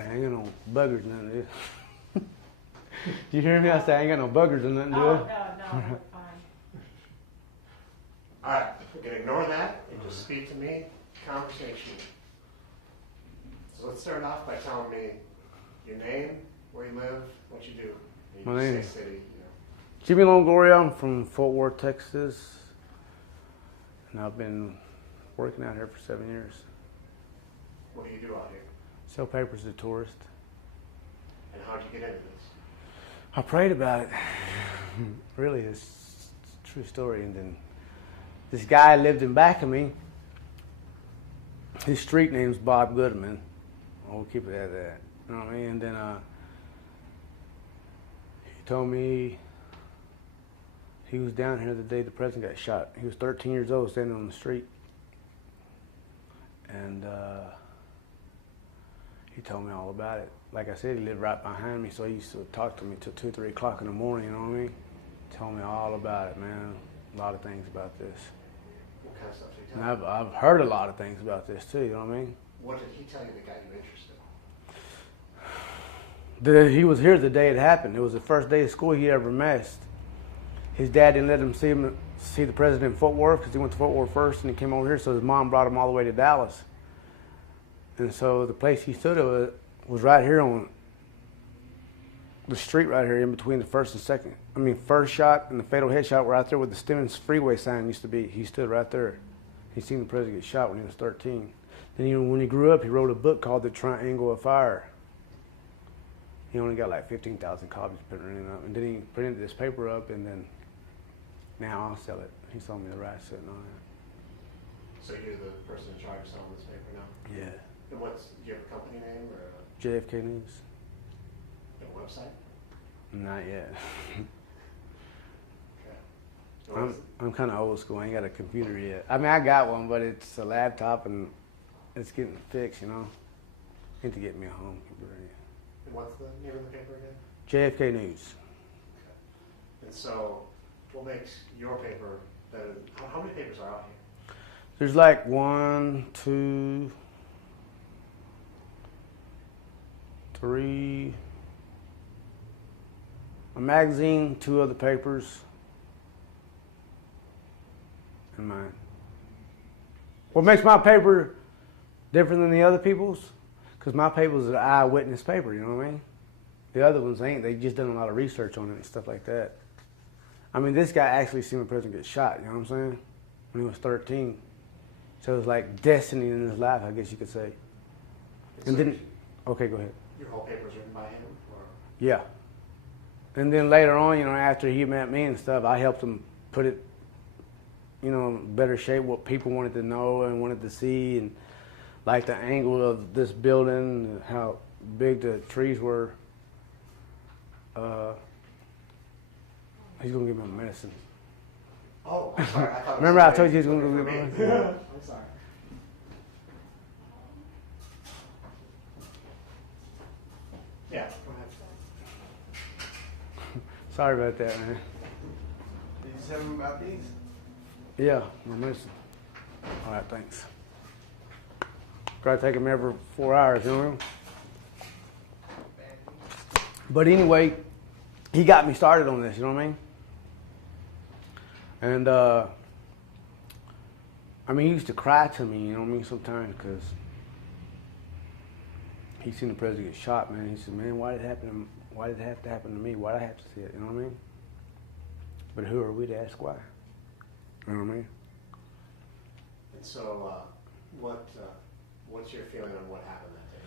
Okay, I ain't got no buggers or nothing, dude. Did you hear me? I said I ain't got no buggers or nothing, dude. Oh, no, we're fine. All right, we can ignore that and just speak to me, conversation. So let's start off by telling me your name, where you live, what you do. My name is city, Jimmy Longoria. I'm from Fort Worth, Texas, and I've been working out here for 7 years. What do you do out here? Sell papers to tourists. And how'd you get into this? I prayed about it. Really, it's a true story. And then this guy lived in back of me. His street name's Bob Goodman. We'll keep it at that. You know what I mean? And then he told me he was down here the day the president got shot. He was 13 years old, standing on the street. And he told me all about it. Like I said, he lived right behind me, so he used to talk to me till 2, 3 o'clock in the morning, you know what I mean? Tell me all about it, man. A lot of things about this. What kind of stuff did he And tell you? I've heard a lot of things about this too, you know what I mean? What did he tell you that got you interested? He was here the day it happened. It was the first day of school he ever missed. His dad didn't let him see the president in Fort Worth because he went to Fort Worth first and he came over here, so his mom brought him all the way to Dallas. And so the place he stood at was right here on the street right here in between the first shot and the fatal headshot right there where the Stevens Freeway sign used to be. He stood right there. He seen the president get shot when he was 13. Then when he grew up, he wrote a book called The Triangle of Fire. He only got like 15,000 copies printed up. And then he printed this paper up, and then now I'll sell it. He sold me the rights sitting on it. So you're the person in charge of selling this paper now? Yeah. And do you have a company name or JFK News? a website? Not yet. Okay. I'm kind of old school. I ain't got a computer yet. I mean, I got one, but it's a laptop and it's getting fixed, you know. Need to get me a home computer. And what's the name of the paper again? JFK News. Okay. And so, what makes your paper better? How many papers are out here? There's like 1, 2, 3, a magazine, 2 other papers, and mine. What makes my paper different than the other people's? Because my paper's an eyewitness paper, you know what I mean? The other ones ain't. They just done a lot of research on it and stuff like that. I mean, this guy actually seen the president get shot, you know what I'm saying? When he was 13. So it was like destiny in his life, I guess you could say. And then, okay, go ahead. Your whole paper's written by him? Or? Yeah. And then later on, you know, after he met me and stuff, I helped him put it, you know, in better shape, what people wanted to know and wanted to see, and like the angle of this building, how big the trees were. He's gonna give me medicine. Oh, I'm sorry. I thought Remember I told you he was gonna give me medicine? I'm sorry. Yeah, go ahead. Sorry about that, man. Did you tell him about these? Yeah, my medicine. All right, thanks. Gotta take them every 4 hours, you know? But anyway, he got me started on this, you know what I mean? And, I mean, he used to cry to me, you know what I mean, sometimes, because he seen the president get shot, man. He said, man, why did it have to happen to me? Why did I have to see it, you know what I mean? But who are we to ask why? You know what I mean? And so, what's your feeling on what happened that day?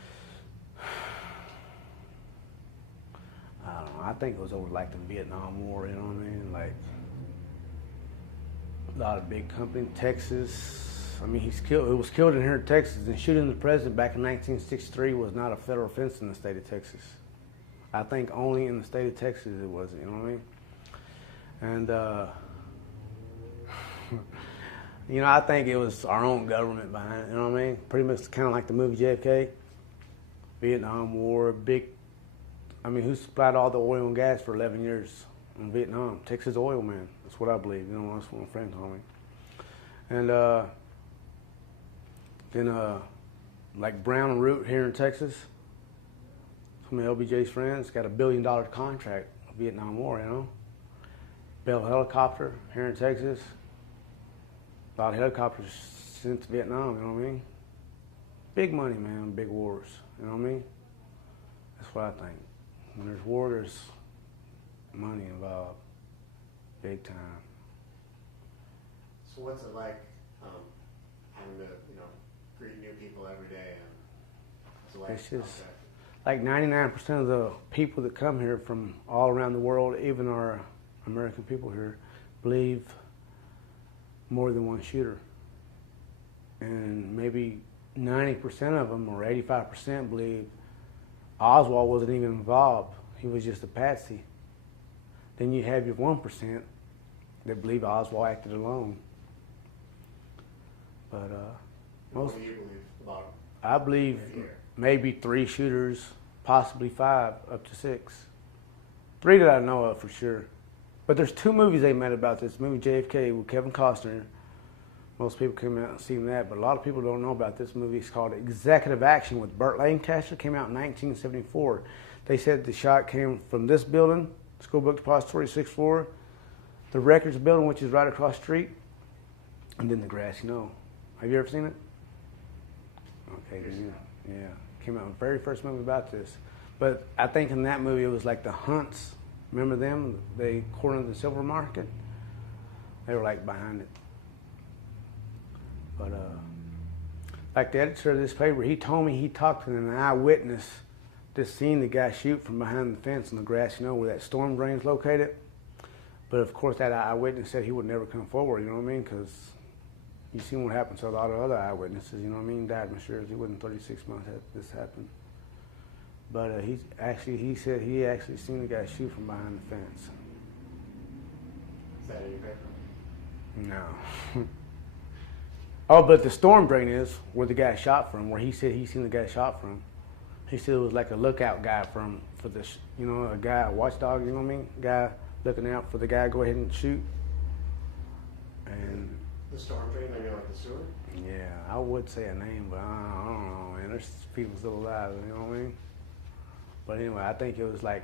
I don't know. I think it was over like the Vietnam War, you know what I mean? Like a lot of big companies, Texas. I mean, it was killed in here in Texas, and shooting the president back in 1963 was not a federal offense in the state of Texas. I think only in the state of Texas it was, you know what I mean? And, you know, I think it was our own government behind it, you know what I mean? Pretty much kind of like the movie JFK, Vietnam War, I mean, who supplied all the oil and gas for 11 years in Vietnam? Texas Oil, man. That's what I believe, you know, that's what my friend told me. And then, like Brown and Root here in Texas, some of LBJ's friends got $1 billion contract with Vietnam War, you know. Bell helicopter here in Texas. A lot of helicopters sent to Vietnam, you know what I mean? Big money, man, big wars, you know what I mean? That's what I think. When there's war, there's money involved, big time. So what's it like having to, greet new people every day? And what's It's it like just like 99% of the people that come here from all around the world, even our American people here, believe more than one shooter. And maybe 90% of them, or 85%, believe Oswald wasn't even involved. He was just a patsy. Then you have your 1% that believe Oswald acted alone. But what do you believe about I believe maybe 3 shooters, possibly 5, up to 6. 3 that I know of for sure. But there's 2 movies they made about this. Movie JFK with Kevin Costner. Most people came out and seen that, but a lot of people don't know about this movie. It's called Executive Action with Burt Lancaster. Came out in 1974. They said the shot came from this building, School Book Depository, 6th floor, the Records building, which is right across the street, and then the grassy knoll. Have you ever seen it? Okay, yeah. Came out the very first movie about this. But I think in that movie it was like the Hunts. Remember them? They cornered the silver market. They were like behind it. But like the editor of this paper, he told me he talked to an eyewitness just seen the guy shoot from behind the fence on the grassy knoll where that storm drain's located. But of course that eyewitness said he would never come forward, you know what I mean? Because you seen what happened to a lot of other eyewitnesses, you know what I mean? Died in Mysterious. He wasn't 36 months that this happened. But he said he actually seen the guy shoot from behind the fence. Is that in your paper? No. Oh, but the storm drain is where the guy shot from, where he said he seen the guy shot from. He said it was like a lookout guy for this, a guy, a watchdog, you know what I mean? Guy looking out for the guy, go ahead and shoot. And the storm drain, maybe like the sewer? Yeah, I would say a name, but I don't know, man. There's people still alive, you know what I mean? But anyway, I think it was like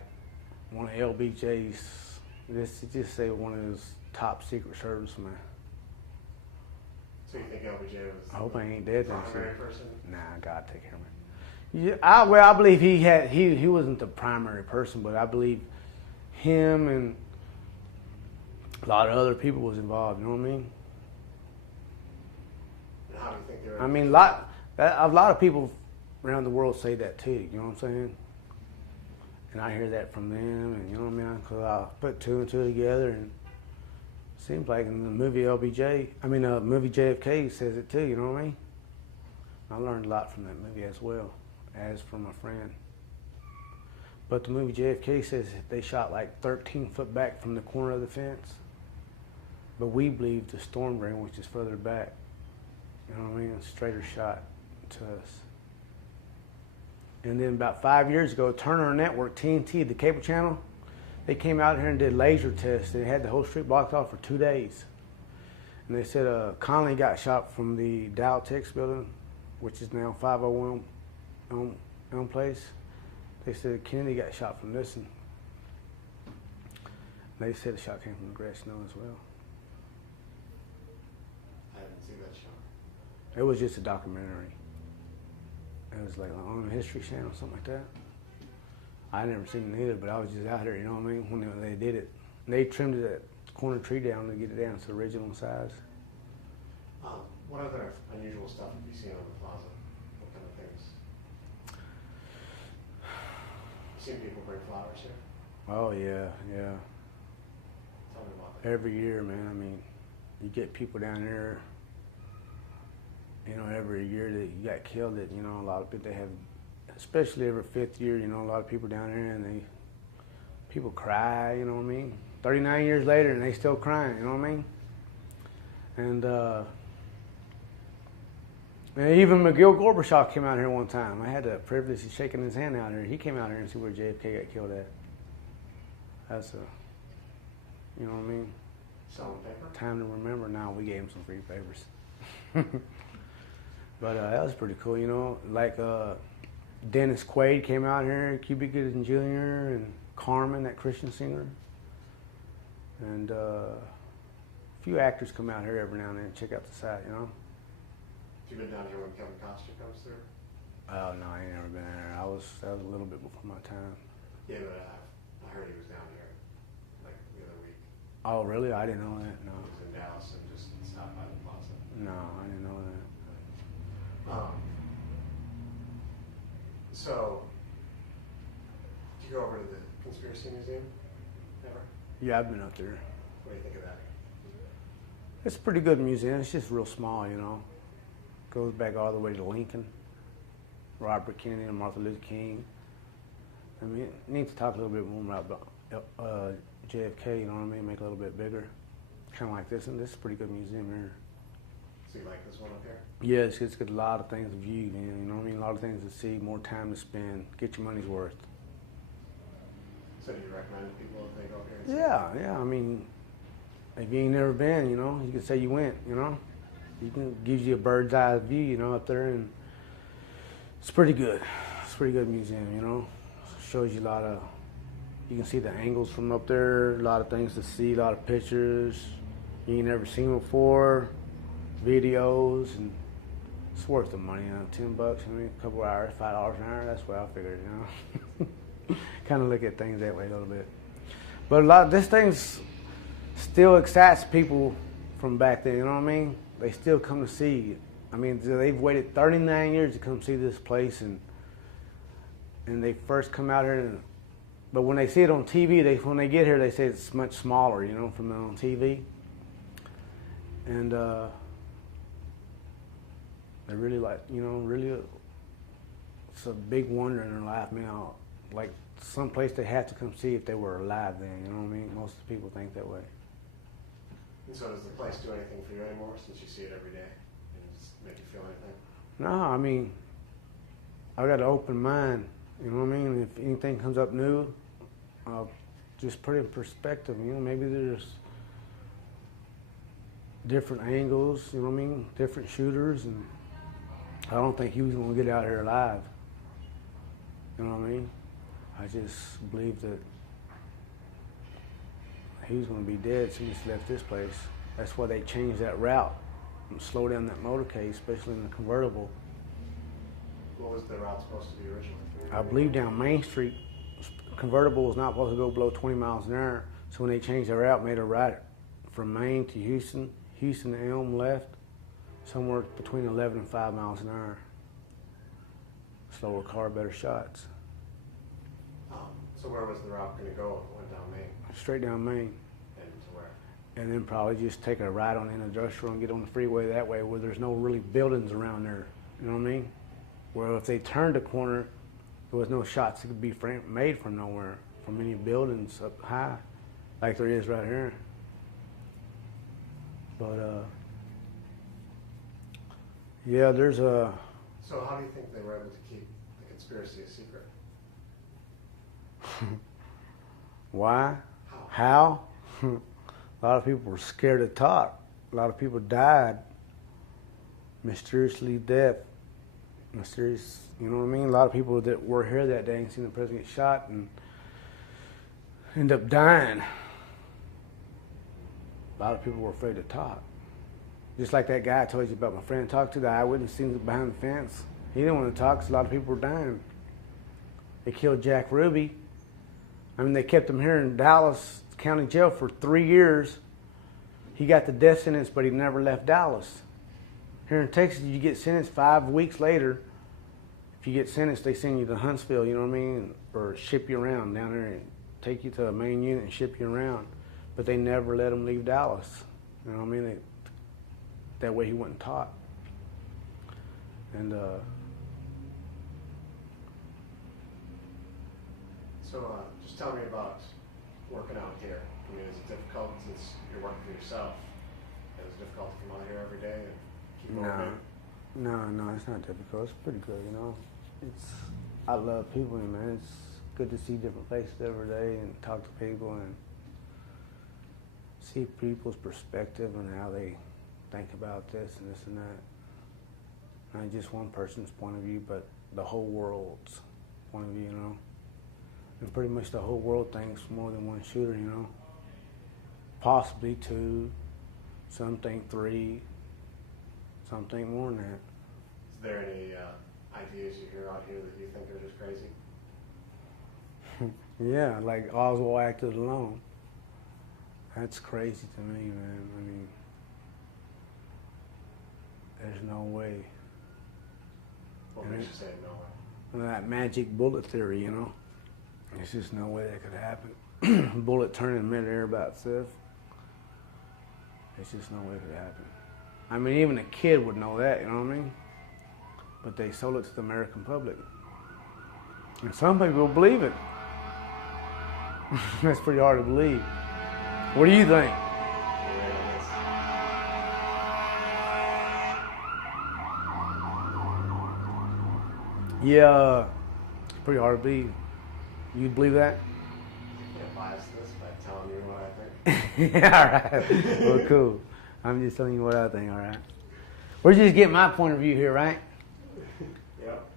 one of LBJ's, just say one of his top Secret Service men. So you think LBJ was I hope I ain't dead the then. primary person? Nah, God take care of me. Yeah, I believe he wasn't the primary person, but I believe him and a lot of other people was involved, you know what I mean? And how do you think they were? I mean, a lot of people around the world say that too, you know what I'm saying? And I hear that from them, and you know what I mean? Because I put 2 and 2 together, and it seems like in the movie movie JFK says it too, you know what I mean? I learned a lot from that movie as well, as from a friend. But the movie JFK says they shot like 13 foot back from the corner of the fence. But we believe the storm drain, which is further back, you know what I mean? A straighter shot to us. And then about 5 years ago, Turner Network, TNT, the cable channel, they came out here and did laser tests. They had the whole street blocked off for 2 days. And they said Connolly got shot from the Dow Tex building, which is now 501 Elm Place. They said Kennedy got shot from this, and they said the shot came from the grassy knoll as well. I didn't see that show. It was just a documentary. It was like on the History Channel, something like that. I never seen it either, but I was just out here, you know what I mean, when they did it. And they trimmed that corner tree down to get it down to the original size. What other unusual stuff have you seen on the plaza? What kind of things? You seen people bring flowers here? Oh, yeah. Tell me about that. Every year, man, I mean, you get people down there, every year that you got killed, that, a lot of people, they have, especially every 5th year, a lot of people down there, and people cry, you know what I mean? 39 years later, and they still crying, you know what I mean? And even Mikhail Gorbachev came out here one time. I had the privilege of shaking his hand out here. He came out here and see where JFK got killed at. That's you know what I mean? Selling paper? Time to remember. Now we gave him some free papers. But that was pretty cool, like Dennis Quaid came out here, Cuba Gooding Jr., and Carmen, that Christian singer. And a few actors come out here every now and then and check out the site, you know. Have you been down here when Kevin Costner comes through? Oh, no, I ain't never been there. That was a little bit before my time. Yeah, but I heard he was down here like the other week. Oh, really? I didn't know that, no. He was in Dallas and just stopped by the plaza. No, I didn't know that. So, did you go over to the Conspiracy Museum ever? Yeah, I've been up there. What do you think of that? It's a pretty good museum. It's just real small, you know. Goes back all the way to Lincoln, Robert Kennedy and Martin Luther King. I mean, it needs to talk a little bit more about JFK, you know what I mean? Make it a little bit bigger. Kind of like this, and this is a pretty good museum here. So you like this one up here? Yeah, it's got a lot of things to view, man. You know what I mean? A lot of things to see, more time to spend, get your money's worth. So do you recommend people if they go here? And see it? Yeah. I mean, if you ain't never been, you know, you can say you went, you know. You can gives you a bird's eye view, you know, up there, and it's pretty good. It's a pretty good museum, you know. Shows you a lot of, you can see the angles from up there, a lot of things to see, a lot of pictures you ain't never seen before, videos, and it's worth the money, you know, $10, I mean, a couple hours, $5 an hour, that's what I figured, you know. Kind of look at things that way a little bit. But a lot of this thing's still excites people from back then, you know what I mean? They still come to see. I mean, they've waited 39 years to come see this place, and they first come out here. But when they see it on TV, when they get here, they say it's much smaller, you know, from on TV. And they really like, you know, really, it's a big wonder in their life, man. Like some place they have to come see if they were alive then, you know what I mean? Most people think that way. And so does the place do anything for you anymore since you see it every day? And just make you feel anything? No, I mean, I got an open mind, you know what I mean? If anything comes up new, I'll just put it in perspective, you know, maybe there's different angles, you know what I mean? Different shooters, and I don't think he was going to get out here alive. You know what I mean? I just believe that he was going to be dead as soon as he left this place. That's why they changed that route and slow down that motorcade, especially in the convertible. What was the route supposed to be originally? I believe down Main Street, convertible was not supposed to go below 20 miles an hour. So when they changed the route, made a right from Maine to Houston, Houston to Elm left, somewhere between 11 and 5 miles an hour. Slower car, better shots. So where was the route going to go? It went down Main. Straight down Main. And to where? And then probably just take a ride on industrial and get on the freeway that way where there's no really buildings around there. You know what I mean? Where if they turned a corner, there was no shots that could be made from nowhere, from any buildings up high, like there is right here. But, yeah, there's a... So how do you think they were able to keep the conspiracy a secret? Why? How? A lot of people were scared to talk. A lot of people died. Mysteriously death. Mysterious, you know what I mean? A lot of people that were here that day and seen the president get shot and end up dying. A lot of people were afraid to talk. Just like that guy I told you about, my friend talked to, the eyewitness seen behind the fence. He didn't want to talk because a lot of people were dying. They killed Jack Ruby. I mean, they kept him here in Dallas County Jail for 3 years. He got the death sentence, but he never left Dallas. Here in Texas, you get sentenced 5 weeks later. If you get sentenced, they send you to Huntsville, you know what I mean? Or ship you around down there and take you to a main unit and ship you around. But they never let him leave Dallas. You know what I mean? That way he wasn't taught. And, So just tell me about working out here. I mean, is it difficult since you're working for yourself? Is it difficult to come out here every day and keep moving? No, it's not difficult. It's pretty good, you know. I love people, man. It's good to see different places every day and talk to people and see people's perspective and how they think about this and that. Not just one person's point of view, but the whole world's point of view, you know. And pretty much the whole world thinks more than one shooter, you know. Possibly two, some think three, some think more than that. Is there any ideas you hear out here that you think are just crazy? Yeah, like Oswald acted alone. That's crazy to me, man. I mean, there's no way. What makes you say no way? And that magic bullet theory, you know. There's just no way that could happen. Bullet turning midair by itself. There's just no way it could happen. I mean, even a kid would know that, you know what I mean? But they sold it to the American public. And some people believe it. That's pretty hard to believe. What do you think? Yeah, it's pretty hard to believe. You believe that? I can't bias this by telling you what I think. Yeah, all right. Well, cool. I'm just telling you what I think, all right? We're just getting my point of view here, right? Yep.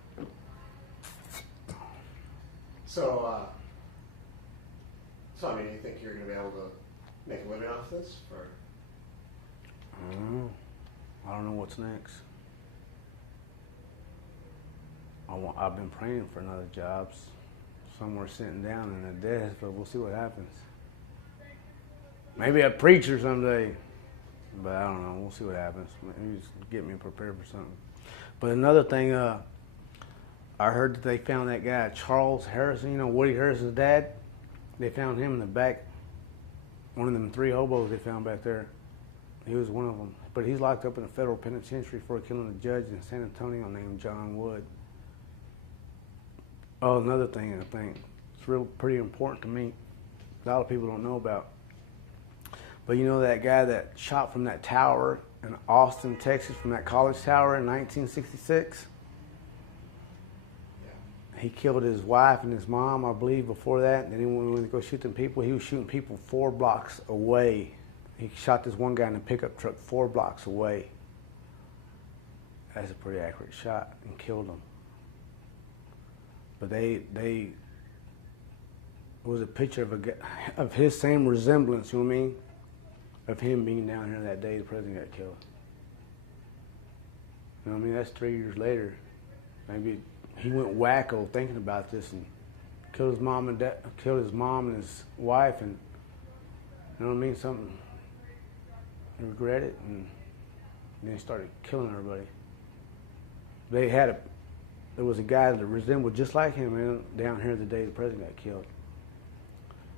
So, I mean, you think you're going to be able to make a living off this? Or? I don't know. I don't know what's next. I've been praying for another jobs, somewhere sitting down in a desk, but we'll see what happens. Maybe a preacher someday, but I don't know. We'll see what happens. Maybe just get me prepared for something. But another thing, I heard that they found that guy, Charles Harrison, you know, Woody Harrison's dad. They found him in the back, one of them 3 hobos they found back there. He was one of them. But he's locked up in a federal penitentiary for killing a judge in San Antonio named John Wood. Oh, another thing I think it's pretty important to me. A lot of people don't know about. But you know that guy that shot from that tower in Austin, Texas, from that college tower in 1966? Yeah. He killed his wife and his mom, I believe, before that. And then he went to go shoot them people. He was shooting people 4 blocks away. He shot this one guy in a pickup truck 4 blocks away. That's a pretty accurate shot, and killed him. But it was a picture of his same resemblance, you know what I mean? Of him being down here that day the president got killed. You know what I mean? That's 3 years later. Maybe he went wacko thinking about this and killed his mom and dad, killed his mom and his wife, and you know what I mean? Something. He regretted it, and then he started killing everybody. There was a guy that resembled just like him, man, down here the day the president got killed.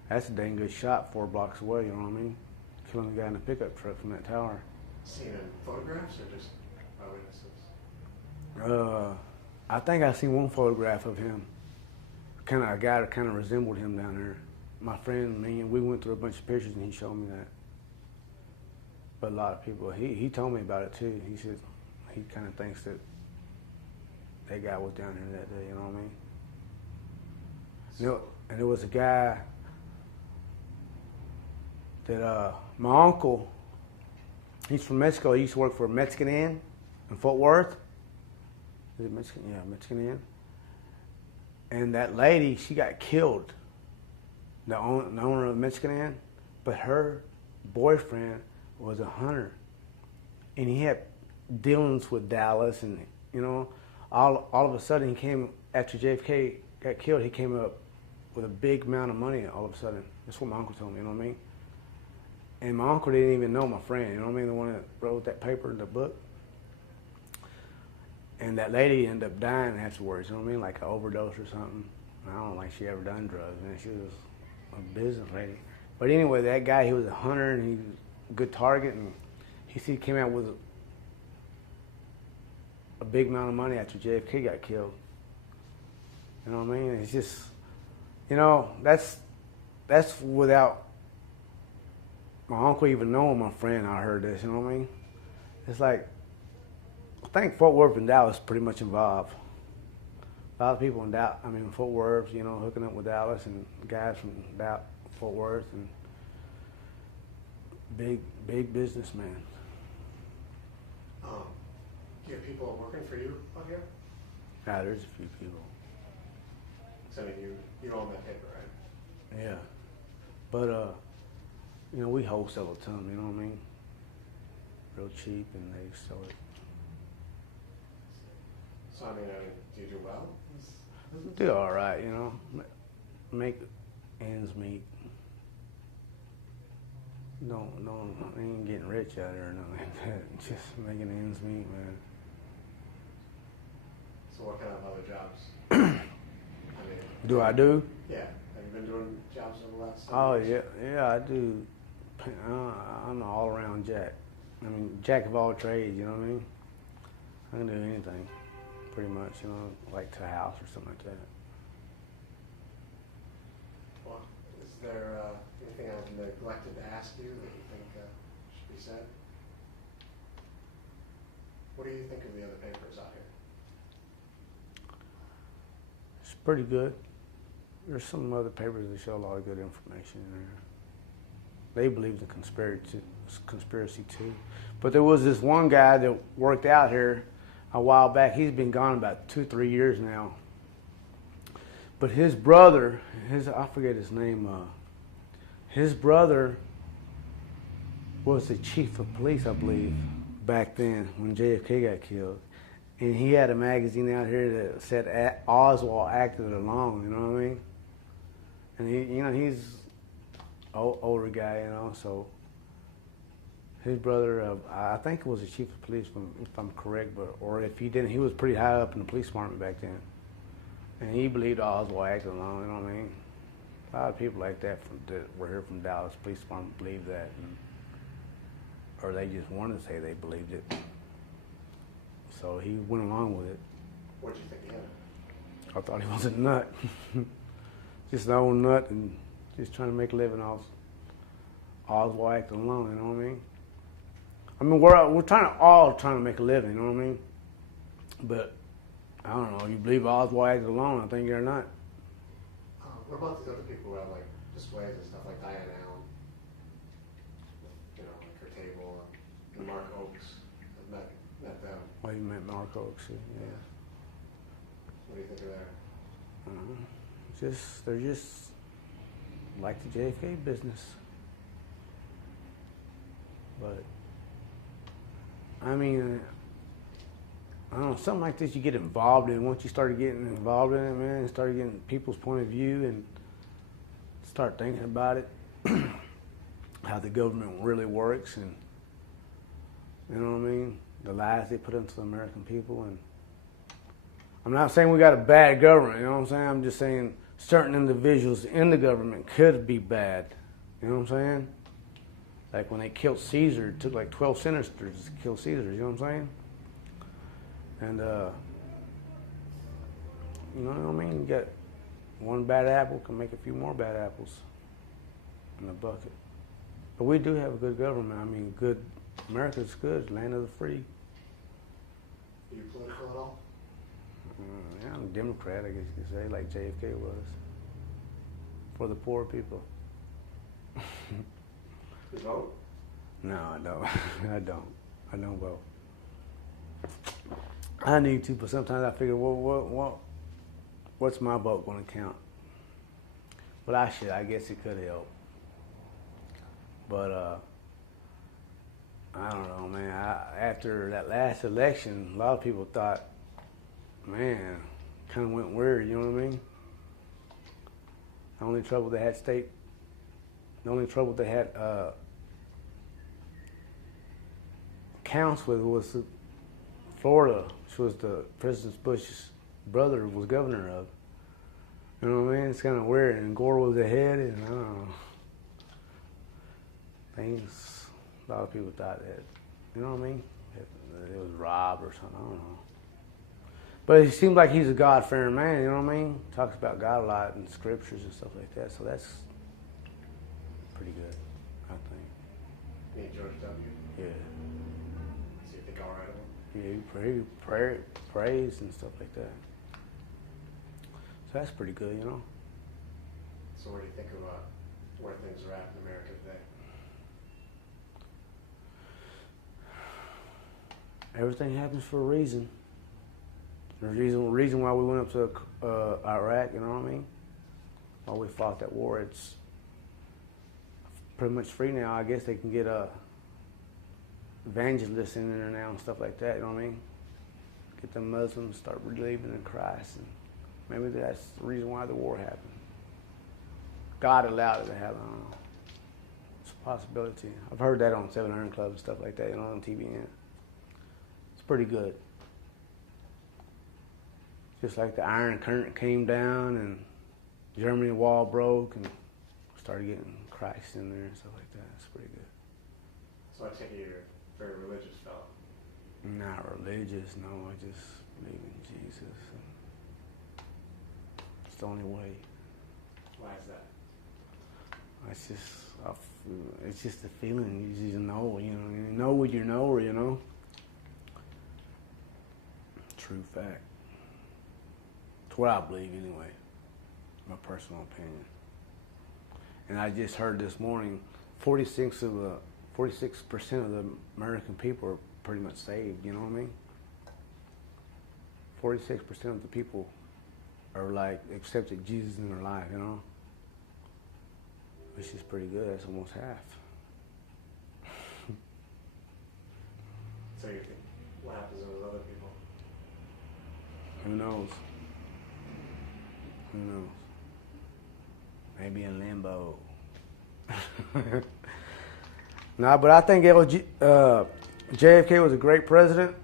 That's a dang good shot 4 blocks away, you know what I mean? Killing a guy in a pickup truck from that tower. Seen in photographs or just by witnesses? I think I seen one photograph of him. A guy that kind of resembled him down there. My friend and me, and we went through a bunch of pictures and he showed me that. But a lot of people, he told me about it too. He said he kind of thinks that guy was down here that day, you know what I mean? You know, and there was a guy that my uncle, he's from Mexico. He used to work for a Mexican Inn in Fort Worth. Is it Mexican? Yeah, Mexican Inn. And that lady, she got killed, the owner of the Mexican Inn, but her boyfriend was a hunter. And he had dealings with Dallas, and, you know, all of a sudden he came, after JFK got killed, he came up with a big amount of money all of a sudden. That's what my uncle told me, you know what I mean? And my uncle didn't even know my friend, you know what I mean, the one that wrote that paper in the book. And that lady ended up dying afterwards, you know what I mean, like an overdose or something. I don't think she ever done drugs, man. She was a business lady. But anyway, that guy, he was a hunter, and he was a good target, and he came out with a big amount of money after JFK got killed. You know what I mean? It's just, you know, that's without my uncle even knowing my friend. I heard this, you know what I mean? It's like, I think Fort Worth and Dallas pretty much involved. A lot of people in Fort Worth, you know, hooking up with Dallas, and guys from Fort Worth, and big businessmen. Do you have people working for you out here? Yeah, there's a few people. So I mean, you own that paper, right? Yeah. But, you know, we wholesale it to them, you know what I mean? Real cheap, and they sell it. So I mean, do you do well? Do all right, you know. Make ends meet. I ain't getting rich out here or nothing like that. Just making ends meet, man. So what kind of other jobs? I mean, Do I do? Yeah. Have you been doing jobs over the last? Oh, years? yeah, I do. I'm an all-around jack. I mean, jack of all trades, you know what I mean? I can do anything, pretty much, you know, like to a house or something like that. Well, is there anything I've neglected to ask you that you think should be said? What do you think of the other papers out here? It's pretty good. There's some other papers that show a lot of good information in there. They believe in conspiracy too. But there was this one guy that worked out here a while back. He's been gone about 2-3 years now. But his brother, I forget his name, his brother was the chief of police, I believe, back then when JFK got killed. And he had a magazine out here that said Oswald acted alone, you know what I mean? And he, you know, he's an older guy, you know, so his brother, I think it was the chief of police, if I'm correct, or if he didn't, he was pretty high up in the police department back then. And he believed Oswald acted alone, you know what I mean? A lot of people like that that were here from Dallas Police Department believed that, or they just wanted to say they believed it. So he went along with it. What did you think of him? I thought he was a nut. Just an old nut and just trying to make a living off Oswald acting alone, you know what I mean? I mean, we're all trying to make a living, you know what I mean? But I don't know, you believe Oswald acted alone, I think you're a nut. What about the other people who have like displays and stuff like Diane Allen? You know, like her table and Mark Oakes. I've met them. Well, you met Mark Oakes, yeah. What do you think of that? They're just like the JFK business. But, I mean, I don't know, something like this you get involved in. Once you started getting involved in it, man, and started getting people's point of view and start thinking about it, how the government really works, and, you know what I mean, the lies they put into the American people. And I'm not saying we got a bad government, you know what I'm saying? I'm just saying certain individuals in the government could be bad, you know what I'm saying? Like when they killed Caesar, it took like 12 senators to kill Caesar, you know what I'm saying? And, you know what I mean? You got one bad apple can make a few more bad apples in the bucket. But we do have a good government. I mean, America's good, land of the free. Are you political at all? Yeah, I'm a Democrat, I guess you could say, like JFK was. For the poor people. You vote? No, I don't. I don't vote. I need to, but sometimes I figure, what's my vote going to count? But I guess it could help. But I don't know, man. After that last election, a lot of people thought, man, kind of went weird, you know what I mean? The only trouble they had counts with was Florida, which was the President Bush's brother was governor of. You know what I mean? It's kind of weird. And Gore was ahead, and I don't know. Things, a lot of people thought that, you know what I mean? It was robbed or something, I don't know. But it seems like he's a God-fearing man, you know what I mean? Talks about God a lot in scriptures and stuff like that, so that's pretty good, I think. You need George W. Yeah. So you think all right of him? Yeah, he prays and stuff like that. So that's pretty good, you know? So what do you think about where things are at in America today? Everything happens for a reason. The reason why we went up to Iraq, you know what I mean? Why we fought that war, it's pretty much free now. I guess they can get evangelists in there now and stuff like that, you know what I mean? Get the Muslims start believing in Christ, and maybe that's the reason why the war happened. God allowed it to happen, I don't know. It's a possibility. I've heard that on 700 Club and stuff like that, you know, on TV. It's pretty good. Just like the Iron Curtain came down and Germany wall broke and started getting Christ in there and stuff like that. It's pretty good. So I take it you're a very religious fellow. Not religious, no. I just believe in Jesus. It's the only way. Why is that? It's just a feeling. You just know, you know what you know, or you know. True fact. It's what I believe anyway. My personal opinion. And I just heard this morning, 46% of the American people are pretty much saved. You know what I mean? 46% of the people are like accepted Jesus in their life. You know, which is pretty good. That's almost half. So you think what happens to those other people? Who knows? Who knows? Maybe in limbo. Nah, but I think JFK was a great president.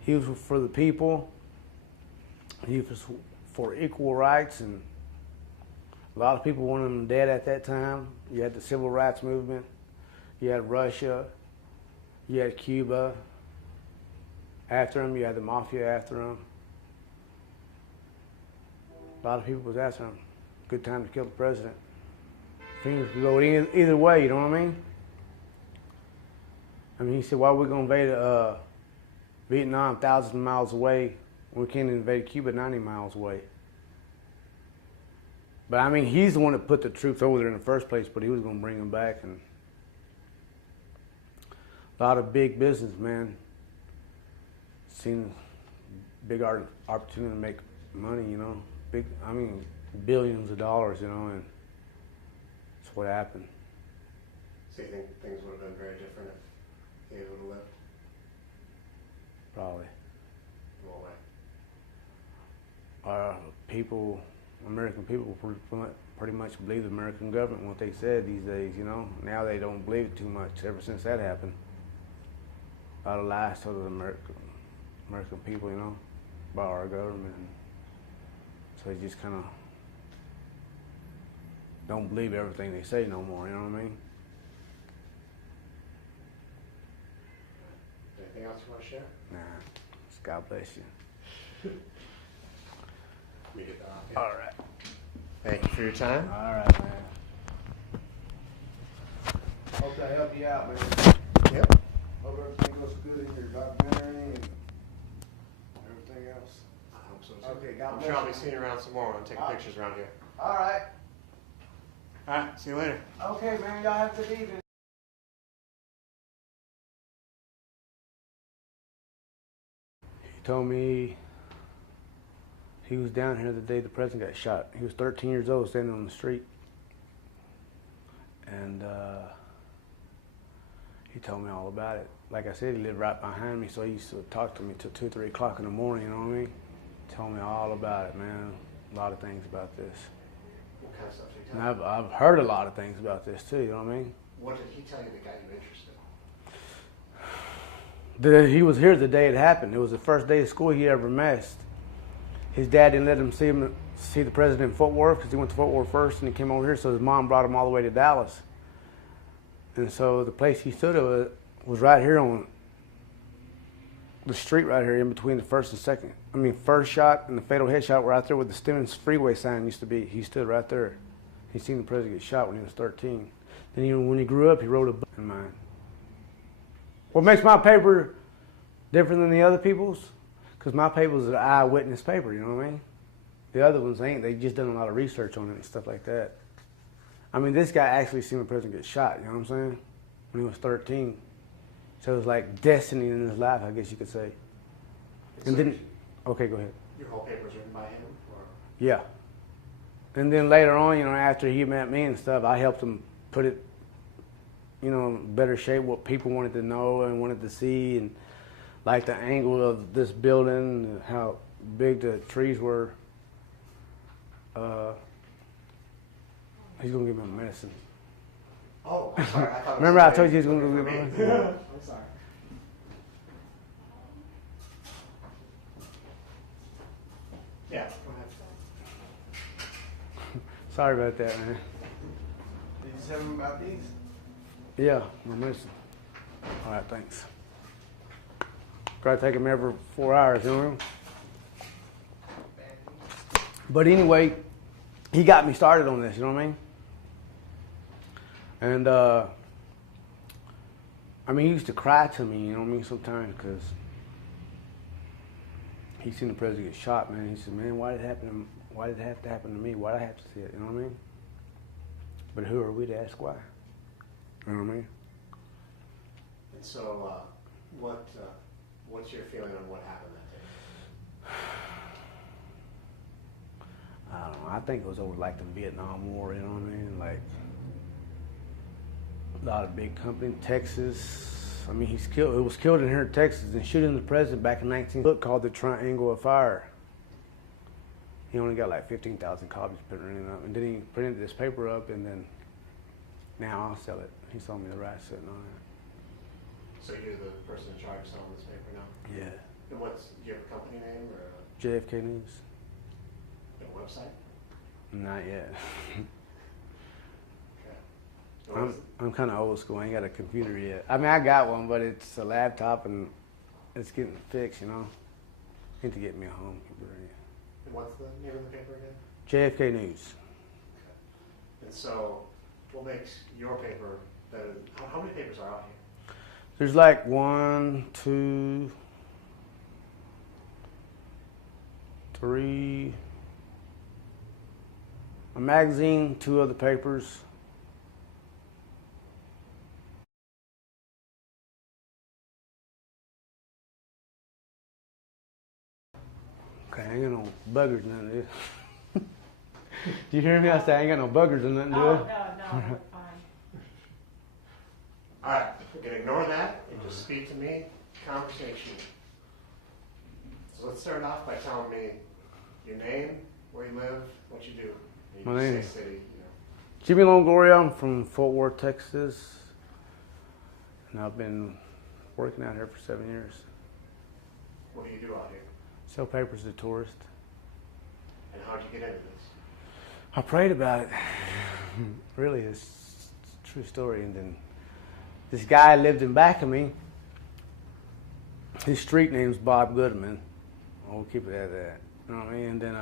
He was for the people. He was for equal rights, and a lot of people wanted him dead at that time. You had the civil rights movement. You had Russia. You had Cuba after him. You had the mafia after him. A lot of people was after him. Good time to kill the president. Things could go either way, you know what I mean? I mean, he said, why are we going to invade Vietnam thousands of miles away when we can't invade Cuba 90 miles away? But I mean, he's the one that put the troops over there in the first place, but he was going to bring them back. And a lot of big business, man, seen big opportunity to make money, you know? Billions of dollars, you know, and that's what happened. So you think things would have been very different if he would have lived? Probably. In what way? American people pretty much believe the American government, what they said these days, you know. Now they don't believe it too much ever since that happened. A lot of lies told the American people, you know, about our government. So they just kind of don't believe everything they say no more, you know what I mean? Anything else you want to share? Nah, just God bless you. We get that off. Yeah. All right. Thank you for your time. All right, man. Hope that helped you out, man. Yep. Hope everything goes good in your documentary and everything else. I hope so too. Okay, God I'm bless sure I'll you. be seeing you around some more. I'm taking pictures around here. All right. All right. See you later. Okay, man. Y'all have a good evening. He told me he was down here the day the president got shot. He was 13 years old, standing on the street. And he told me all about it. Like I said, he lived right behind me, so he used to talk to me till 2, 3 o'clock in the morning, you know what I mean? Tell me all about it, man. A lot of things about this. What kind of stuff did he And tell you? I've heard a lot of things about this too, you know what I mean? What did he tell you that got you interested? He was here the day it happened. It was the first day of school he ever missed. His dad didn't let him see the president in Fort Worth because he went to Fort Worth first and he came over here, so his mom brought him all the way to Dallas. And so the place he stood at was right here on the street right here in between the first shot and the fatal headshot right there where the Stevens Freeway sign used to be. He stood right there. He seen the president get shot when he was 13. Then when he grew up, he wrote a book in mine. What makes my paper different than the other people's? Because my paper is an eyewitness paper, you know what I mean? The other ones ain't. They just done a lot of research on it and stuff like that. I mean, this guy actually seen the president get shot, you know what I'm saying? When he was 13. So it was like destiny in his life, I guess you could say. And then, Okay, go ahead. Your whole paper is written by him? Or? Yeah. And then later on, after he met me and stuff, I helped him put it, in better shape, what people wanted to know and wanted to see, and like the angle of this building, how big the trees were. He's gonna give me medicine. Oh, I'm sorry. I thought Remember I told you he was gonna give me medicine? I'm sorry. Yeah, go ahead. Sorry about that, man. Did you tell him about these? Yeah, my medicine. All right, thanks. Gotta take them every 4 hours, But anyway, he got me started on this, you know what I mean? And, he used to cry to me, you know what I mean, sometimes, because he seen the president get shot, man. He said, man, why did it have to happen to me? Why did I have to see it, you know what I mean? But who are we to ask why? You know what I mean? And so, what's your feeling on what happened that day? I don't know. I think it was over like the Vietnam War, you know what I mean? Like a lot of big companies, Texas. He's killed. It was killed in here in Texas and shooting the president back in 19. Book called The Triangle of Fire. He only got like 15,000 copies printed up, and then he printed this paper up, and then now I'll sell it. He sold me the rights to it and all that. So you're the person in charge of selling this paper now? Yeah. And do you have a company name or JFK News. a website? Not yet. Okay. I'm kind of old school. I ain't got a computer yet. I got one, but it's a laptop and it's getting fixed, Need to get me a home computer yet. And what's the name of the paper again? JFK News. Okay. And so, what makes your paper better? How many papers are out here? There's like 1, 2, 3, a magazine, 2 other papers. Okay, I ain't got no buggers or nothing, dude. Did you hear me? I said I ain't got no buggers or nothing, dude. Oh, no, we're fine. All right, we can ignore that and just speak to me. Conversation. So let's start off by telling me your name, where you live, what you do. You My can name? say city. Jimmy Longoria. I'm from Fort Worth, Texas, and I've been working out here for 7 years. What do you do out here? Sell papers to tourists. And how'd you get into this? I prayed about it. Really, it's a true story. And then this guy lived in back of me. His street name's Bob Goodman. We'll keep it at that. You know what I mean? And then